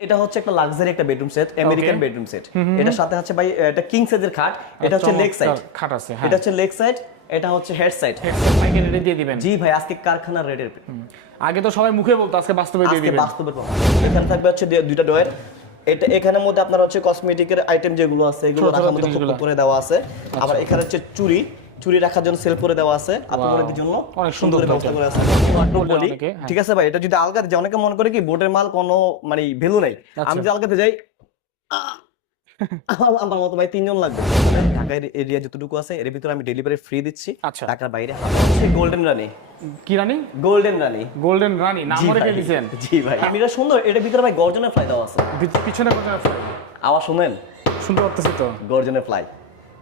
এটা হচ্ছে একটা লাক্সারি একটা bedroom set American bedroom set এটার সাথে আছে ভাই এটা কিং সাইজের খাট এটা হচ্ছে লেগ সাইড খাট আছে হ্যাঁ। এটা হচ্ছে লেগ সাইড এটা হচ্ছে হেড সাইড পাইকারি রেটে দিয়ে দিবেন? জি ভাই আজকে কারখানার রেটের আগে তো সবাই মুখে বলতো আজকে বাস্তবে দিয়ে আজকে দিবেন। বাস্তবের কথা এখানে থাকবে হচ্ছে দুইটা ডয়ের এটা এখানের মধ্যে আপনার হচ্ছে কসমেটিকের আইটেম যেগুলো আছে এগুলো রাখার মধ্যে খুব উপরে দেওয়া আছে। আবার এখানে হচ্ছে চুরি চুরি রাখার জন্য সেল করে দেওয়া আছে আপনাদের জন্য। অনেক সুন্দর ব্যবস্থা করে আছে। বলি হ্যাঁ। ঠিক আছে ভাই এটা যদি আলগাতে যায় অনেকে মনে করে কি বোর্ডের মাল কোনো মানে ভ্যালু নাই। আচ্ছা। আমি যদি আলগাতে যাই আমার মতো ভাই তিনজন লাগবে। ঢাকা এরিয়া যতটুকু আছে এর ভিতরে আমি ডেলিভারি ফ্রি দিচ্ছি। আচ্ছা। ঢাকার বাইরে গোল্ডেন রানী কি রানী? গোল্ডেন রানী গোল্ডেন রানী নাম রেখে। দিয়েছেন? জি ভাই। আমি এটা সুন্দর এটার ভিতরে ভাই গর্জনের ফ্লাই দেওয়া আছে। পিছনে কোথায় আছে? আওয়াজ শুনেন? শুনতে পারতেছি তো। গর্জনের ফ্লাই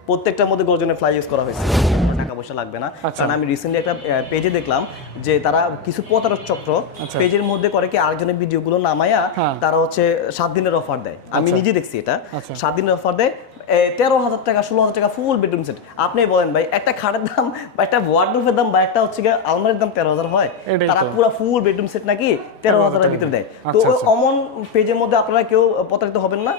প্রত্যেকটার মধ্যে গর্জনের ফ্লাই ইউজ করা হয়েছে। টাকা পয়সা লাগবে না। আচ্ছা। কারণ আমি রিসেন্টলি একটা পেজে দেখলাম যে তারা কিছু প্রতারক চক্র আচ্ছা। পেজের মধ্যে করে কি আরেকজনের ভিডিওগুলো নামায়া হ্যাঁ। তারা হচ্ছে সাত দিনের অফার দেয়। আমি নিজে দেখছি এটা। আচ্ছা। সাত দিনের অফার দেয় তেরো হাজার টাকা ষোলো হাজার টাকা ফুল বেডরুম সেট আপনি বলেন ভাই একটা খাটের দাম বা একটা ওয়ার্ডরোবের দাম বা একটা হচ্ছে আলমারির দাম তেরো হাজার হয়। তারা পুরো ফুল বেডরুম সেট নাকি তেরো হাজারের ভিতরে দেয়। তো আচ্ছা, আচ্ছা। অমন পেজের মধ্যে আপনারা কেউ প্রতারিত হবেন না।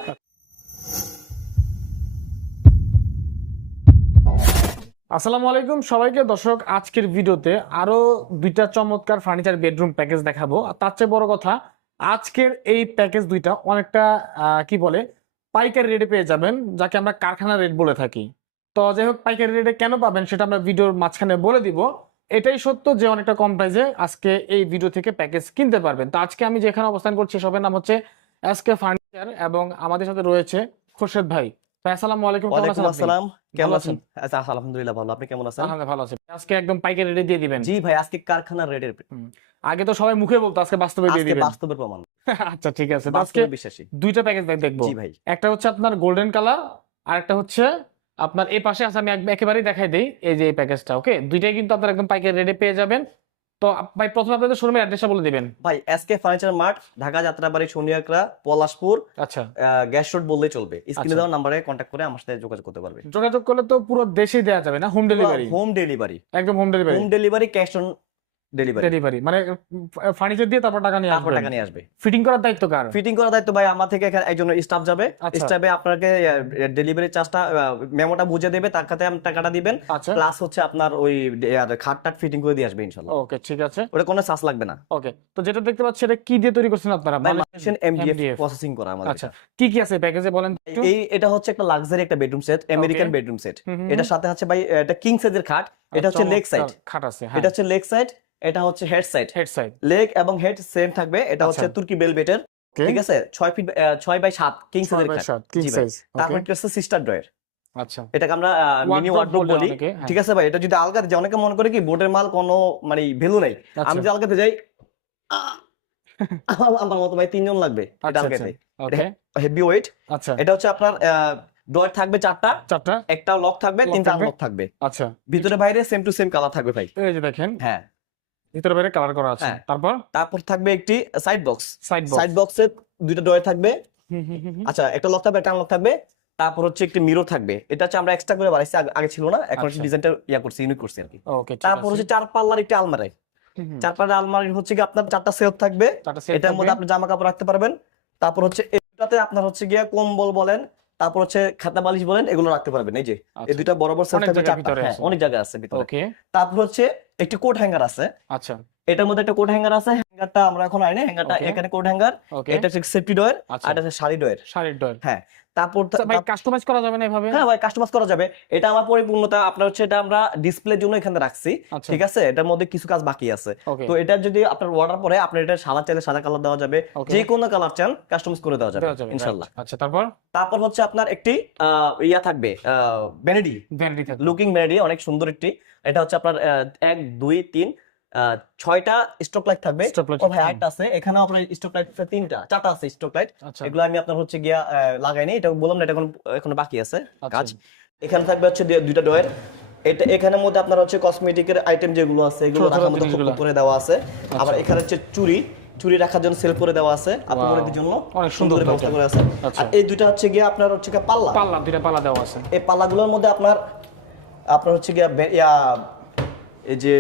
আসসালামু আলাইকুম সবাইকে। দর্শক, আজকের ভিডিওতে আরও দুইটা চমৎকার ফার্নিচার বেডরুম প্যাকেজ দেখাবো। আর তার চেয়ে বড় কথা, আজকের এই প্যাকেজ দুইটা অনেকটা কি বলে, পাইকারি রেটে পেয়ে যাবেন, যাকে আমরা কারখানা রেট বলে থাকি। তো যাই হোক, পাইকারি রেটে কেন পাবেন সেটা আমরা ভিডিওর মাঝখানে বলে দিব। এটাই সত্য যে অনেকটা কম প্রাইসে আজকে এই ভিডিও থেকে প্যাকেজ কিনতে পারবেন। তো আজকে আমি যেখানে অবস্থান করছি, সবের নাম হচ্ছে এসকে ফার্নিচার এবং আমাদের সাথে রয়েছে খোরশেদ ভাই। আসসালামু আলাইকুম কেমন ওয়ালাইকুম আছেন আপনি? আসসালাম। কেমন আছেন? আচ্ছা আলহামদুলিল্লাহ ভালো। আপনি কেমন আছেন? আলহামদুলিল্লাহ ভালো আছি। আজকে একদম পাইকারি রেটে দিয়ে দিবেন। জি ভাই আজকে কারখানার রেটের আগে তো সবাই মুখে বলতো আজকে বাস্তবে দিয়ে আজকে বাস্তবের প্রমাণ। আচ্ছা ঠিক আছে। আজকে বিশ্বাসী। দুইটা প্যাকেজ দেখব। জি ভাই। একটা হচ্ছে আপনার গোল্ডেন কালার আর একটা হচ্ছে আপনার এই পাশে আছে আমি একেবারেই দেখাই দিই এই যে এই প্যাকেজটা ওকে দুইটাই কিন্তু আপনার একদম পাইকারি রেটে পেয়ে যাবেন। তো ভাই প্রথমে আপনাদের শোরুমের অ্যাড্রেসটা বলে দিবেন। ভাই SK furniture mart Dhaka Jatrabari Soniakara Palashpur আচ্ছা। গ্যাস রোড বললেই চলবে। স্ক্রিনে আচ্ছা। দেওয়া নাম্বারে কন্ট্যাক্ট করে আমার সাথে যোগাযোগ করতে পারবে। যোগাযোগ করলে তো পুরো দেশেই দেওয়া যাবে না? হোম ডেলিভারি হোম ডেলিভারি একদম home delivery home delivery cash on delivery delivery মানে ফার্নিচার দিয়ে তারপর টাকা নিয়ে তারপর টাকা নিয়ে আসবে। ফিটিং করার দায়িত্ব কার? ফিটিং করার দায়িত্ব ভাই আমার থেকে একজন স্টাফ যাবে। আচ্ছা। স্টাফে আপনাকে ডেলিভারি চার্জটা মেমোটা বুঝে দেবে তার কাছে আপনি টাকাটা দিবেন। আচ্ছা। প্লাস হচ্ছে আপনার ওই খাট টাট ফিটিং করে দিয়ে আসবে ইনশাল্লাহ। ওকে ঠিক আছে। ওটা কোনো চার্জ লাগবে না। ওকে তো যেটা দেখতে পাচ্ছি এটা কি দিয়ে তৈরি করছেন আপনারা? ভাই এমডিএফ প্রসেসিং করা আমাদের আচ্ছা কি কি আছে? প্যাকেজে বলেন এই এটা হচ্ছে একটা লাক্সারি একটা bedroom set American bedroom set এটার সাথে আছে ভাই এটা কিং সাইজের খাট এটা হচ্ছে লেগ সাইড খাট আছে হ্যাঁ। এটা হচ্ছে লেগ সাইড এটা হচ্ছে head side head side leg এবং হেড সেম থাকবে এটা হচ্ছে আচ্ছা। তুর্কি বেলভেটের ঠিক আছে? ছয় ফিট ছয় বাই সাত কিং সাইজ তারপর কি হচ্ছে সিস্টার ড্রয়ার আচ্ছা। এটাকে আমরা মিনি ওয়ার্ড্রোব বলে হ্যাঁ। ঠিক আছে ভাই? এটা যদি আলগাতে যায় অনেকে মনে করে কি বোর্ডের মাল কোনো মানে ভ্যালু নাই। আচ্ছা। আমি যদি আলগাতে যাই আমার মতো ভাই তিনজন লাগবে এটা আচ্ছা, আলগাতে। ওকে হেভি ওয়েট আচ্ছা। এটা হচ্ছে আপনার ড্রয়ার থাকবে চারটা। চারটা? একটা লক থাকবে তিনটা থাকবে। লক থাকবে। আচ্ছা। ভিতরে বাইরে সেম টু সেম কালার থাকবে ভাই। এই যে দেখেন। হ্যাঁ। ভিতরে বাইরে কালার করা আছে। হ্যাঁ। তারপর? তারপর থাকবে একটি সাইড বক্স সাইড সাইড বক্সে দুইটা ড্রয়ার থাকবে। আচ্ছা একটা লক থাকবে একটা আনলক থাকবে। তারপর হচ্ছে একটি মিরর থাকবে। এটা হচ্ছে আমরা এক্সট্রা করে বাড়াইছি আগে- ছিল না। এখন হচ্ছে ডিজাইনটা ইয়া করছি ইউনিক করছি আর কি ওকে তারপর হচ্ছে চার পাল্লার একটি আলমারি। চার পাল্লার আলমারি হচ্ছে কি আপনার চারটা সেলফ থাকবে। এটার মধ্যে আপনি জামা কাপড় রাখতে পারবেন। তারপর হচ্ছে এটাতে আপনার হচ্ছে গিয়া কম্বল বলেন তারপর হচ্ছে খাতা বালিশ বলেন এগুলো রাখতে পারবেন। এই যে এই আচ্ছা, দুইটা সেলফ অনেক থাকবে চারটা। হ্যাঁ, অনেক জায়গা আছে ভিতরে। তারপর হচ্ছে একটি কোট হ্যাঙ্গার আছে। আচ্ছা। এটার মধ্যে একটা কোট হ্যাঙ্গার আছে। হ্যাঙ্গারটা আমরা এখন আইনি হ্যাঙ্গারটা এখানে কোট হ্যাঙ্গার। এটা হচ্ছে সেফটি ডয়ার আচ্ছা। আর এটা শাড়ি ডয়ার ডর হ্যাঁ তারপর ভাই কাস্টমাইজ করা যাবে না এভাবে? হ্যাঁ ভাই কাস্টমাইজ করা যাবে। এটা আমার পরিপূর্ণতা আপনার হচ্ছে এটা আমরা ডিসপ্লের জন্য এখানে রাখছি। আচ্ছা। ঠিক আছে? এটার মধ্যে কিছু কাজ বাকি আছে। তো এটা যদি আপনার অর্ডার পরে এটা সাদা চাইলে সাদা কালার দেওয়া যাবে। Okay. যে কোনো কালার চান কাস্টমাইজ করে দেওয়া যাবে ইনশাআল্লাহ। আচ্ছা তারপর? তারপর হচ্ছে আপনার একটি আহ, ইয়া থাকবে ভ্যানিটি লুকিং ভ্যানিডি অনেক সুন্দর একটি। এটা হচ্ছে আপনার এক দুই তিন ছয়টা স্টক লাইট থাকবে। ভাই। আরেকটা আছে। এখানেও আপনার স্টক লাইট তিনটা চারটা আছে স্টক লাইট আচ্ছা। এগুলো আমি আপনার হচ্ছে গিয়া লাগাইনি এটা বললাম না এটা এখন এখনও বাকি আছে আচ্ছা। কাজ। এখানে থাকবে হচ্ছে দুইটা ডয়ের এটা এখানের মধ্যে আপনার হচ্ছে কসমেটিকের আইটেম যেগুলো আছে এগুলো রাখার খুব জিনিসগুলো। দেওয়া আছে। আবার এখানে হচ্ছে চুরি চুরি রাখার জন্য সেল করে দেওয়া আছে আপনাদের জন্য। অনেক সুন্দর ব্যবস্থা করে আছে। আচ্ছা। আর এই দুইটা হচ্ছে গিয়া আপনার হচ্ছে গিয়া পাল্লা। পাল্লা দুইটা পাল্লা দেওয়া আছে। এই পাল্লাগুলোর মধ্যে আপনার আপনার হচ্ছে গিয়া ইয়া যে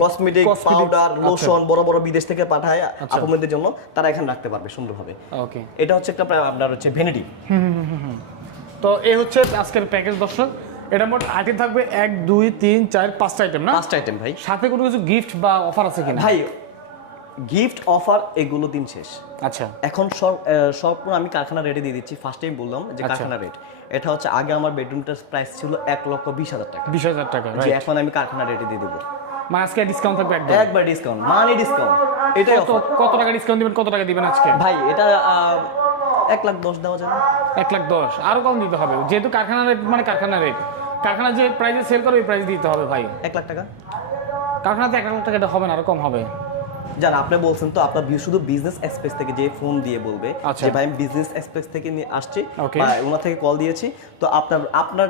কসমেটিক পাউডার আচ্ছা। লোশন বড় বড় বিদেশ থেকে পাঠায় আপুমেদের জন্য তারা এখানে রাখতে পারবে সুন্দরভাবে। ওকে এটা হচ্ছে একটা আপনার হচ্ছে ভ্যানিটি তো এই হচ্ছে আজকের প্যাকেজ দর্শক। এটা মোট আইটেম থাকবে এক দুই তিন চার পাঁচটা আইটেম না? পাঁচটা আইটেম ভাই। সাথে কোনো কিছু গিফট বা অফার আছে কিনা? ভাই গিফট অফার এগুলো দিন শেষ। আচ্ছা। এখন সব সম্পূর্ণ আমি কারখানা রেটে দিয়ে দিচ্ছি। ফার্স্ট টাইম বললাম যে আচ্ছা। কারখানা রেট এটা হচ্ছে আগে আমার বেডরুমটার প্রাইস ছিল এক লক্ষ বিশ হাজার টাকা। বিশ হাজার টাকা যে এখন আমি কারখানা রেটে দিয়ে দেবো। মানে আজকে ডিসকাউন্ট থাকবে একদম? একবার ডিসকাউন্ট মানি ডিসকাউন্ট এটাই কত কত টাকা ডিসকাউন্ট দিবেন কত টাকা দিবেন আজকে? ভাই এটা এক লাখ দশ দেওয়া যাবে। এক লাখ দশ আরও কম দিতে হবে। যেহেতু কারখানা রেট মানে কারখানা রেট কারখানা যে প্রাইসে সেল করে ওই প্রাইস দিতে হবে ভাই। এক লাখ টাকা। কারখানাতে এক লাখ টাকা এটা হবে না আরও কম হবে। যান আপনি বলছেন তো আপনার বি- শুধু বিজনেস এক্সপ্রেস থেকে যে ফোন দিয়ে বলবে আচ্ছা। যে ভাই আমি বিজনেস এক্সপ্রেস থেকে নিয়ে আসছি বা ওনার থেকে কল দিয়েছি তো আপনার আপনার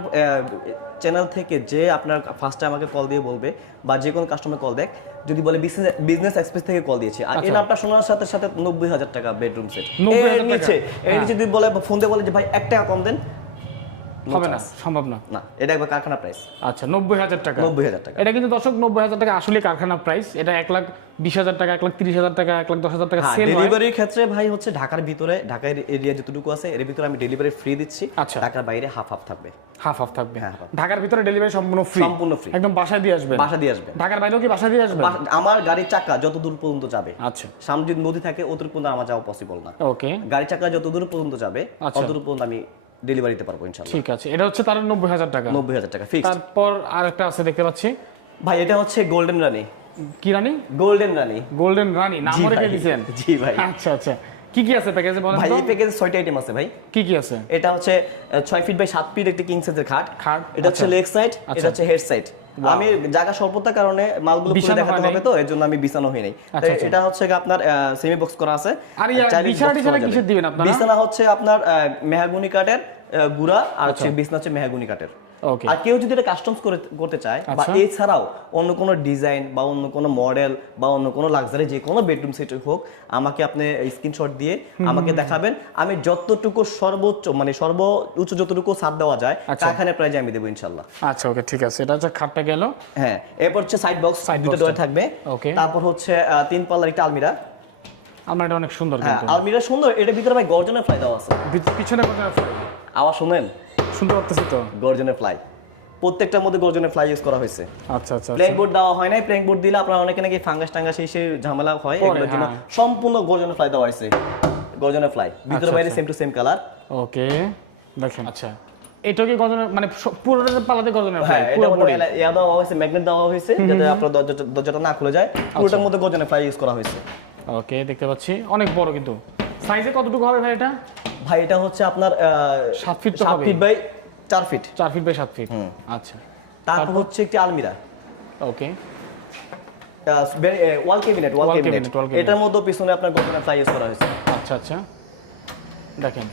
চ্যানেল থেকে যে আপনার ফার্স্টে আমাকে কল দিয়ে বলবে বা যে কোনো কাস্টমার কল দেখ যদি বলে বিজনেস বিজনেস এক্সপ্রেস থেকে কল দিয়েছি আর এটা আপনার শোনার সাথে সাথে নব্বই হাজার টাকা বেডরুম সেট এর নিচে এর হ্যাঁ। নিচে যদি বলে ফোন দিয়ে বলে যে ভাই এক টাকা কম দেন হবে না সম্ভব না। না এটা একবার কারখানা প্রাইস আচ্ছা নব্বই হাজার টাকা। নব্বই হাজার টাকা। এটা কিন্তু দর্শক নব্বই হাজার টাকা আসলে কারখানা প্রাইস এটা এক লাখ বিশ হাজার টাকা এক লাখ তিরিশ হাজার টাকা এক লাখ দশ হাজার টাকা হ্যাঁ সেল ডেলিভারির ক্ষেত্রে ভাই হচ্ছে ঢাকার ভিতরে ঢাকার এরিয়া যতটুকু আছে এর ভিতরে আমি ডেলিভারি ফ্রি দিচ্ছি। আচ্ছা। ঢাকার বাইরে হাফ হাফ থাকবে। হাফ হাফ থাকবে। হ্যাঁ, ঢাকার ভিতরে ডেলিভারি সম্পূর্ণ ফ্রি সম্পূর্ণ free। একদম বাসায় দিয়ে আসবেন। বাসা দিয়ে আসবে ঢাকার বাইরেও কি বাসায় দিয়ে আসবেন? বাসা- আমার গাড়ির চাকা যত দূর পর্যন্ত যাবে আচ্ছা। সামনে যদি নদী থাকে অতদূর পর্যন্ত আমার যাওয়া পসিবল না। ওকে গাড়ির চাকা যত দূর পর্যন্ত যাবে আচ্ছা। ততদূর পর্যন্ত আমি ডেলিভারি দিতে পারব ইনশাআল্লাহ। ঠিক আছে এটা হচ্ছে তার নব্বই হাজার টাকা। নব্বই হাজার টাকা ফিক্স তারপর আরেকটা আছে দেখতে পাচ্ছি। ভাই এটা হচ্ছে গোল্ডেন রানী কি রানী? গোল্ডেন রানী গোল্ডেন রানী নাম রেখে। দিয়েছেন। জি ভাই। আচ্ছা আচ্ছা। কি কি আছে প্যাকেজে বলেন ভাই? এই প্যাকেজে 6টা আইটেম আছে ভাই। কি কি আছে? এটা হচ্ছে আহ, ছয় ফিট বাই 7 ফিট একটা কিং সাইজের খাট। খাট, এটা হচ্ছে আচ্ছা। লেগ সাইড আচ্ছা। এটা হচ্ছে হেড সাইড আমি জায়গা স্বল্পতার কারণে মালগুলো বিছানো দেখাতে হবে তো এর জন্য আমি বিছানো হই নাই। আচ্ছা, আচ্ছা। এটা হচ্ছে আপনার সেমি বক্স করা আছে। আর বিছানা টিছানা কিসের দিবেন আপনারা? বিছানা হচ্ছে আপনার মেহাগুনি কাঠের গুড়া আর হচ্ছে বিছানা হচ্ছে মেহাগুনি কাঠের। আর কেউ যদি এটা কাস্টমস করে করতে চায় বা আচ্ছা। এছাড়াও অন্য কোনো ডিজাইন বা অন্য কোনো মডেল বা অন্য কোনো লাক্সারি যে কোনো বেডরুম সেট হোক আমাকে আপনি স্ক্রিনশট দিয়ে আমাকে দেখাবেন। আমি যতটুকু সর্বোচ্চ মানে সর্ব উচ্চ যতটুকু ছাড় দেওয়া যায় আচ্ছা। কারখানে প্রাইজে আমি দেবো ইনশাল্লাহ। আচ্ছা ওকে ঠিক আছে। এটা হচ্ছে খাটটা গেল। হ্যাঁ এরপর হচ্ছে সাইড বক্স দুটো ডোর থাকবে। ওকে তারপর হচ্ছে তিন পাল্লার একটা আলমিরা। আমার এটা অনেক সুন্দর হ্যাঁ কিন্তু। আলমিরা সুন্দর এটা ভিতরে ভাই গর্জনের ফ্লাই দেওয়া আছে। পিছনে কোথায় আছে? আওয়াজ শুনেন? শুনতে পারতেছি তো। গর্জনের ফ্লাই প্রত্যেকটার মধ্যে গর্জনের ফ্লাই ইউজ করা হয়েছে। আচ্ছা আচ্ছা বোর্ড দেওয়া হয় নাই বোর্ড দিলে আপনার অনেকে নাকি ফাঙ্গাস টাঙ্গাস এই ঝামেলা হয় এগুলোর জন্য হ্যাঁ। সম্পূর্ণ গর্জনের ফ্লাই দেওয়া হয়েছে। গর্জনের ফ্লাই ভিতরে আচ্ছা, বাইরে আচ্ছা। Same to same colour okay দেখেন। আচ্ছা। এটা কি মানে পুরোটা পালাতে গজনের হ্যাঁ ফ্লাই? মধ্যে ইয়া দেওয়া হয়েছে ম্যাগনেট দেওয়া হয়েছে যাতে আপনার দরজাটা দরজাটা না খুলে যায়। আচ্ছা। পুরোটার মধ্যে গর্জনের ফ্লাই ইউজ করা হয়েছে। ওকে দেখতে পাচ্ছি। অনেক বড় কিন্তু। সাইজে কতটুকু হবে ভাই এটা? ভাই এটা হচ্ছে আপনার সাত ফিট সাত ফিট বাই চার ফিট চার ফিট বাই সাত ফিট আচ্ছা। তারপর হচ্ছে একটি আলমিরা। Okay wall cabinet wall cabinet. এটার মধ্যে পিছনে আপনার গোপনে ফ্লাই ইউজ করা হয়েছে। আচ্ছা আচ্ছা। দেখেন।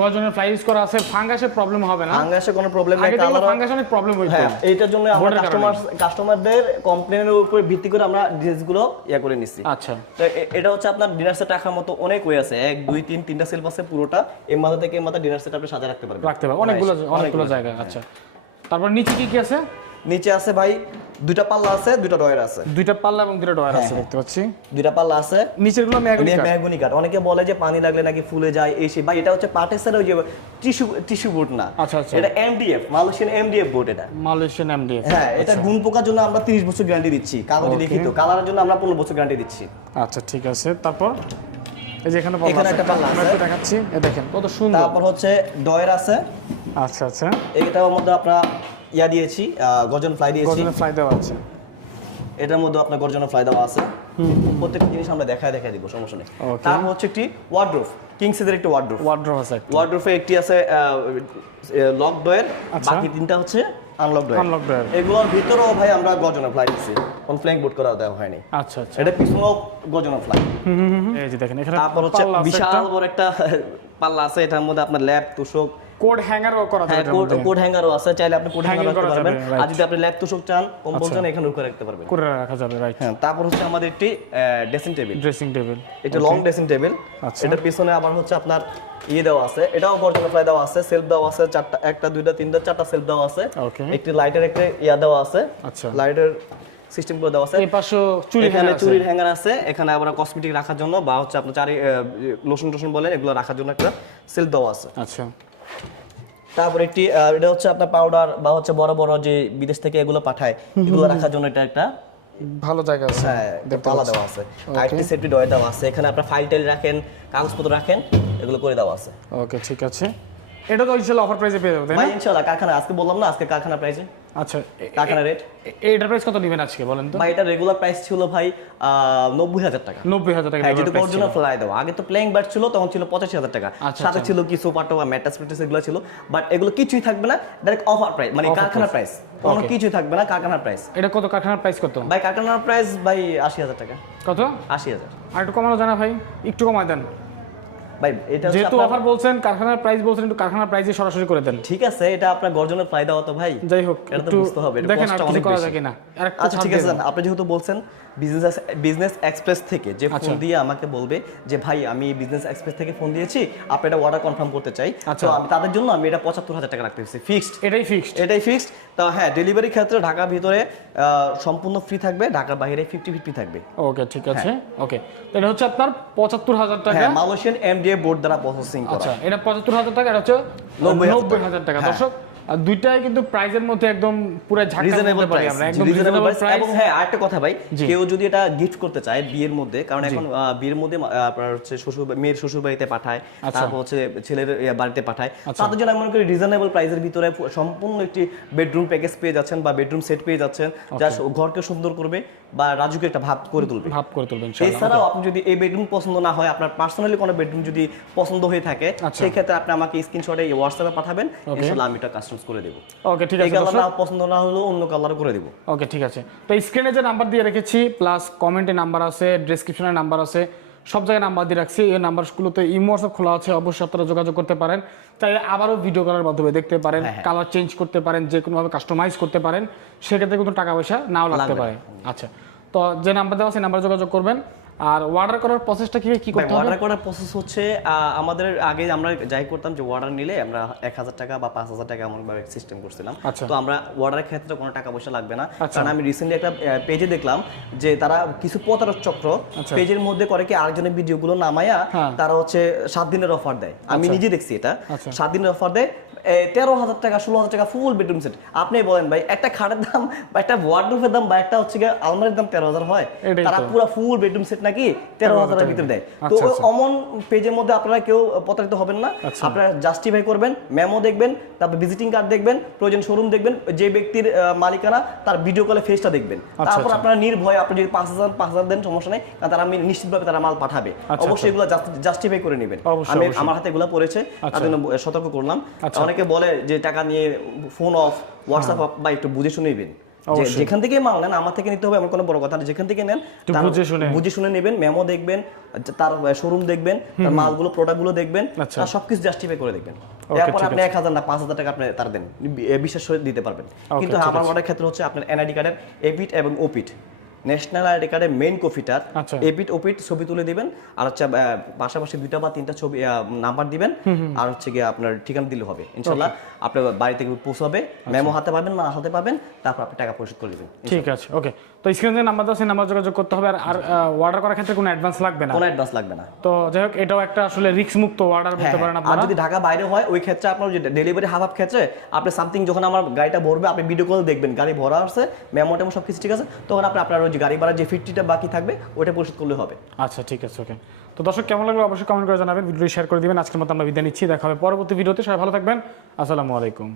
গজনের ফ্লাই ইউজ করা আছে ফাঙ্গাসের প্রবলেম হবে না। ফাঙ্গাসে কোনো প্রবলেম নাই কালার ফাঙ্গাস অনেক প্রবলেম হইতো। হ্যাঁ এইটার জন্য আমরা কাস্টমার কাস্টমারদের কমপ্লেনের উপর ভিত্তি করে আমরা ড্রেসগুলো ইয়া করে নিচ্ছি আচ্ছা। তো এটা হচ্ছে আপনার ডিনার সেট রাখার মতো অনেক ওয়ে আছে। এক দুই তিন তিনটা সেলফ আছে পুরোটা এই মাথা থেকে এই মাথা ডিনার সেট আপনি সাজা রাখতে পারবেন। রাখতে পারব অনেকগুলো অনেকগুলো জায়গা আচ্ছা। তারপর নিচে কি কি আছে? নিচে আছে ভাই দুইটা পাল্লা আছে দুইটা ডয়ার আছে। দুইটা পাল্লা এবং দুইটা ডয়ার আছে দেখতে পাচ্ছি। দুইটা পাল্লা আছে। নিচেরগুলো মেয়াগুলি কাঠ। মেহগুনি কাঠ। অনেকে বলে যে পানি লাগলে নাকি ফুলে যায় এই সেই ভাই এটা হচ্ছে পাটেসের ওই যে টিস্যু টিস্যু বোর্ড না। আচ্ছা, আচ্ছা। এটা এমডিএফ মালয়েশিয়ান এমডিএফ বোর্ড এটা। মালয়েশিয়ান এমডিএফ হ্যাঁ এটা গুণ পোকার জন্য আমরা 30 বছর গ্যারান্টি দিচ্ছি কাগজে লিখিত। কালারের জন্য আমরা 15 বছর গ্যারান্টি দিচ্ছি। আচ্ছা ঠিক আছে। তারপর? এই যে এখানে পাল্লা এখানে। একটা পাল্লা আমরা। একটু দেখাচ্ছি। এই দেখেন কত সুন্দর। তারপর হচ্ছে ডয়ার আছে। আচ্ছা আচ্ছা। এটার মধ্যে আপনার ইয়া দিয়েছি আহ, গর্জন ফ্লাই দিয়েছি। গজনের ফ্লাই দেওয়া আছে। এটার মধ্যে আপনার গর্জনের ফ্লাই দেওয়া আছে। প্রত্যেকটা জিনিস আমরা দেখায় দেখায় দিব সমস্যা নেই. তারপর হচ্ছে একটি ওয়ার্ড্রোফ সাইজের একটি ওয়ার্ড্রোফ ওয়ার্ড্রপ আছে। ওয়ার্ড্রোফে একটি আছে লক ডয়ের আচ্ছা। বাকি তিনটা হচ্ছে আনলক ডয়ের Unlock door। এগুলোর ভিতরেও ভাই আমরা গর্জনের ফ্লাই দিচ্ছি কোন ফ্ল্যাঙ্ক বোর্ড করা দেওয়া হয়নি। আচ্ছা আচ্ছা। এটা পিছনেও গর্জনের ফ্লাই এই যে দেখেন এখানে তারপর হচ্ছে বিশাল বড় একটা পাল্লা আছে এটার মধ্যে আপনার ল্যাপ তুষক কোড হ্যাঙ্গারও করা হ্যাঁ যায় কোড কোড হ্যাঙ্গারও আছে চাইলে আপনি কোড হ্যাঙ্গার রাখতে পারবেন। আর যদি আপনি ল্যাপ তুষক চান কম্বল আচ্ছা। চান এখানে রাখতে পারবেন। করে রাখা যাবে রাইট হ্যাঁ তারপর হচ্ছে আমাদের একটি ড্রেসিং টেবিল ড্রেসিং টেবিল এটা লং ড্রেসিং টেবিল। এটার পিছনে আবার হচ্ছে আপনার ইয়ে দেওয়া আছে এটাও ফ্লাই দেওয়া আছে সেলফ দেওয়া আছে চারটা একটা দুইটা তিনটা চারটা সেলফ দেওয়া আছে। একটি লাইটের একটা ইয়া দেওয়া আছে। আচ্ছা। লাইটের সিস্টেম করে দেওয়া আছে। এই পাশে চুরি এখানে চুরির হ্যাঙ্গার আছে এখানে আবার কসমেটিক রাখার জন্য বা হচ্ছে আপনার চারি লোশন টোশন বলেন এগুলো রাখার জন্য একটা সেল দেওয়া আছে। আচ্ছা। তারপর একটি এটা হচ্ছে আপনার পাউডার বা হচ্ছে বড় বড় যে বিদেশ থেকে এগুলো পাঠায় এগুলো রাখার জন্য এটা একটা ভালো জায়গা আছে। হ্যাঁ পালা। দেওয়া আছে। আইটি সেফটি ডয় দেওয়া আছে। এখানে আপনার ফাইল টাইল রাখেন কাগজপত্র রাখেন এগুলো করে দেওয়া আছে। ওকে ঠিক আছে। এটা তো ইনশাআল্লাহ অফার প্রাইসে পেয়ে যাবে তাই না? ভাই ইনশাআল্লাহ কারখানা আজকে বললাম না আজকে কারখানা প্রাইসে আচ্ছা কারখানা রেট এ- এটার প্রাইস কত নেবেন আজকে বলেন তো? ভাই এটা রেগুলার প্রাইস ছিল ভাই নব্বই হাজার টাকা। নব্বই হাজার টাকা regular যেহেতু অরিজিনাল ফ্লাই দেওয়া। আগে তো প্লেইং ব্যাট ছিল তখন ছিল পঁচাশি হাজার টাকা। আচ্ছা, সাথে ছিল কিছু পাটো বা ম্যাটাস ফ্যাটাস এগুলো ছিল। বাট এগুলো কিছুই থাকবে না ডাইরেক্ট অফার প্রাইস মানে কারখানা প্রাইস কোনো. কিছুই থাকবে না কারখানার প্রাইস এটা কত কারখানার প্রাইস কত? ভাই কারখানার প্রাইস ভাই আশি হাজার টাকা। কত? আশি হাজার। আর একটু কমানো জানা ভাই। একটু কমায় দেন। ভাই এটা যেহেতু অফার বলছেন কারখানার প্রাইস বলছেন একটু কারখানার প্রাইসে সরাসরি করে দেন। ঠিক আছে এটা আপনার গর্জনের ফায়দা হতো ভাই। যাই হোক এটা তো একটু বুঝতে হবে, এটা অনেক বেশি। আচ্ছা ঠিক আছে আপনি যেহেতু বলছেন বিজনেস বিজনেস এক্সপ্রেস থেকে যে ফোন আচ্ছা। দিয়ে আমাকে বলবে যে ভাই আমি বিজনেস এক্সপ্রেস থেকে ফোন দিয়েছি আপনি এটা অর্ডার কনফার্ম করতে চাই। আচ্ছা। তো আমি তাদের জন্য আমি এটা পঁচাত্তর হাজার টাকা রাখতে ফিক্সড এটাই ফিক্সড এটাই ফিক্সড তো হ্যাঁ ডেলিভারি ক্ষেত্রে ঢাকার ভিতরে সম্পূর্ণ ফ্রি থাকবে ঢাকার বাইরে ফিফটি ফিফটি থাকবে। ওকে ঠিক আছে। ওকে এটা হচ্ছে আপনার পঁচাত্তর হাজার টাকা। হ্যাঁ মালয়েশিয়ান এমডিএ বোর্ড দ্বারা প্রসেসিং করা। আচ্ছা এটা পঁচাত্তর হাজার টাকা এটা হচ্ছে নব্বই হাজার নব্বই হাজার টাকা। হ্যাঁ। দর্শক দুইটাই কিন্তু প্রাইজের মধ্যে একদম পুরো রিজনেবল প্রাইস আমরা একদম রিজনেবল প্রাইস এবং হ্যাঁ আরেকটা কথা ভাই কেউ যদি এটা গিফট করতে চায় বিয়ের মধ্যে কারণ এখন বিয়ের মধ্যে আপনার হচ্ছে শ্বশুর মেয়ের শ্বশুর বাড়িতে পাঠায় আচ্ছা। তারপর হচ্ছে ছেলের বাড়িতে পাঠায়। তাদের জন্য মনে করি রিজনেবল প্রাইসের ভিতরে সম্পূর্ণ একটি বেডরুম প্যাকেজ পেয়ে যাচ্ছেন বা বেডরুম সেট পেয়ে যাচ্ছেন যা ঘরকে সুন্দর করবে বা রাজুকে একটা ভাব করে তুলবে। ভাব করে তুলবেন ইনশাআল্লাহ। এছাড়াও আপনি যদি এই বেডরুম পছন্দ না হয় আপনার পার্সোনালি কোনো বেডরুম যদি পছন্দ হয়ে থাকে আচ্ছা। সেই ক্ষেত্রে আপনি আমাকে স্ক্রিনশটে হোয়াটসঅ্যাপে পাঠাবেন। ইনশাআল্লাহ আমি এটা করে দেবো। ওকে ঠিক আছে কালার না পছন্দ না হলেও অন্য কালার করে দেবো। ওকে ঠিক আছে। তো স্ক্রিনে যে নাম্বার দিয়ে রেখেছি প্লাস কমেন্টে নাম্বার আছে ডেসক্রিপশনে নাম্বার আছে সব জায়গায় নাম্বার দিয়ে রাখছি। এই নাম্বারগুলোতে ইমো হোয়াটসঅ্যাপ খোলা আছে অবশ্যই আপনারা যোগাযোগ করতে পারেন। তাই আবারও ভিডিও করার মাধ্যমে দেখতে পারেন হ্যাঁ, হ্যাঁ। কালার চেঞ্জ করতে পারেন যে কোনোভাবে কাস্টমাইজ করতে পারেন সেক্ষেত্রে কিন্তু টাকা পয়সা নাও লাগতে পারে। আচ্ছা তো যে নাম্বার দেওয়া সেই নাম্বার যোগাযোগ করবেন। আর অর্ডার করার প্রসেসটা কি কি করতে হবে অর্ডার করার প্রসেস হচ্ছে আমাদের আগে আমরা যাই করতাম যে অর্ডার নিলে আমরা এক হাজার টাকা বা পাঁচ হাজার টাকা এমন ভাবে সিস্টেম করছিলাম আচ্ছা। তো আমরা অর্ডারের ক্ষেত্রে কোনো টাকা পয়সা লাগবে না আচ্ছা। কারণ আমি রিসেন্টলি একটা পেজে দেখলাম যে তারা কিছু প্রতারক চক্র আচ্ছা। পেজের মধ্যে করে কি আরেকজনের ভিডিওগুলো নামায়া হ্যাঁ। তারা হচ্ছে সাত দিনের অফার দেয় আমি নিজে দেখছি এটা আচ্ছা। সাত দিনের অফার দেয় তেরো হাজার টাকা ষোলো হাজার টাকা ফুল বেডরুম সেট আপনি বলেন ভাই একটা খাটের দাম বা একটা ওয়ার্ডরোবের দাম বা একটা হচ্ছে আলমারির দাম তেরো হাজার হয় তারা পুরো ফুল বেডরুম সেট নাকি তেরো হাজারের ভিতরে দেয় তো আচ্ছা, ওই আচ্ছা। অমন পেজের মধ্যে আপনারা কেউ প্রতারিত হবেন না আচ্ছা। আপনারা জাস্টিফাই করবেন মেমো দেখবেন তারপর ভিজিটিং কার্ড দেখবেন প্রয়োজন শোরুম দেখবেন যে ব্যক্তির মালিকানা তার ভিডিও কলে ফেসটা দেখবেন তারপর। আপনারা নির্ভয় আপনি যদি পাঁচ হাজার পাঁচ হাজার দেন সমস্যা নেই কারণ তারা আমি নিশ্চিতভাবে তারা মাল পাঠাবে অবশ্যই এগুলো জাস্টিফাই করে নেবেন আমি আমার হাতে এগুলো পড়েছে তার। জন্য সতর্ক করলাম। অনেকে বলে যে টাকা নিয়ে ফোন অফ হোয়াটসঅ্যাপ অফ বা একটু বুঝে শুনে নেবেন যে অবশ্যই। যেখান থেকে মাল নেন আমার থেকে নিতে হবে এমন কোনো বড় কথা না। যেখান থেকে নেন বুঝে শুনে। বুঝে শুনে নেবেন মেমো দেখবেন তার শোরুম দেখবেন তার মালগুলো প্রোডাক্টগুলো দেখবেন আচ্ছা। তার সবকিছু জাস্টিফাই করে দেখবেন। তারপর আপনি এক হাজার না পাঁচ হাজার টাকা আপনি তার দেন। বিশ্বাস করে দিতে পারবেন। কিন্তু আমার অর্ডার ক্ষেত্রে হচ্ছে আপনার এনআইডি কার্ডের এপিট এবং ওপিট ন্যাশনাল আইডি কার্ডের মেইন কপিটার আচ্ছা। এপিট ওপিট ছবি তুলে দিবেন। আর হচ্ছে পাশাপাশি দুইটা বা তিনটা ছবি নাম্বার দিবেন। আর হচ্ছে গিয়ে আপনার ঠিকানা দিলে হবে। ইনশাল্লাহ আপনার বাড়ি থেকে পৌঁছাবে আচ্ছা। মেমো হাতে পাবেন না হাতে পাবেন তারপর আপনি টাকা পরিশোধ করে দেবেন। ঠিক আছে ওকে তো স্ক্রিনে নাম্বার দেওয়া সেই নাম্বার যোগাযোগ করতে হবে। আর- আর অর্ডার করার ক্ষেত্রে কোনো অ্যাডভান্স লাগবে না? কোনো অ্যাডভান্স লাগবে না। তো যাই হোক এটাও একটা আসলে রিস্ক মুক্ত অর্ডার হ্যাঁ, বলতে পারেন হ্যাঁ। আর যদি ঢাকা বাইরে হয় ওই ক্ষেত্রে আপনার যে ডেলিভারি হাফ হাফ ক্ষেত্রে আপনি সামথিং যখন আমার গাড়িটা ভরবে আপনি ভিডিও কল দেখবেন। গাড়ি ভরা আছে মেমো টেমো সব কিছু ঠিক আছে তখন আপনি আপনার যে গাড়ি ভাড়া যে ফিফটিটা বাকি থাকবে, ওইটা পরিশোধ করলে হবে। আচ্ছা ঠিক আছে, ওকে। তো দর্শক, কেমন লাগল? অবশ্যই কমেন্ট করে জানাবেন ভিডিও শেয়ার করে দিবেন। আজকের মতো আমরা বিদায় নিচ্ছি, দেখা হবে পরবর্তী ভিডিওতে। সবাই ভালো থাকবেন। আসসালামু আলাইকুম।